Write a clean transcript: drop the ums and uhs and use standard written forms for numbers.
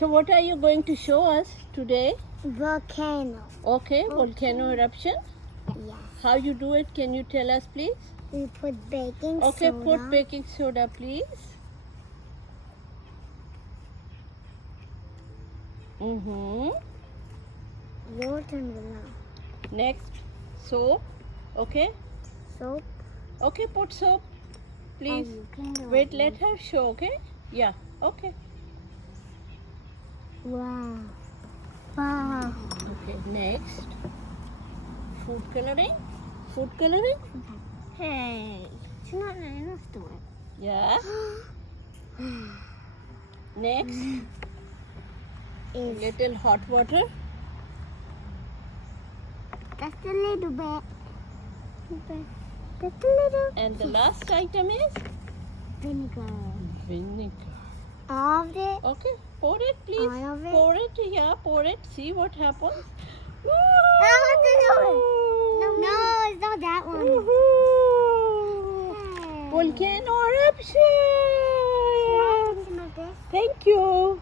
So what are you going to show us today? Volcano. Okay, volcano eruption. Yes. How you do it? Can you tell us, please? We put baking Okay, soda. put baking soda, please. Mm-hmm. Your turn now. Next, soap. Okay. Soap. Okay, put soap, please. And you can go Wait, in. let her show. Okay. Yeah. Okay. Wow. Wow. Okay. Next, food coloring. Food coloring. Hey. It's not enough to it. Yeah. Next, Is little hot water. just a little bit. Just a little. And the last item is Vinegar. vinegar. All of it. Okay, pour it, please. All of it? Pour it, yeah, pour it. See what happens. I want to do it. No, it's not that one. Woohoo! Hey. Volcano eruption! Should I do this? Thank you.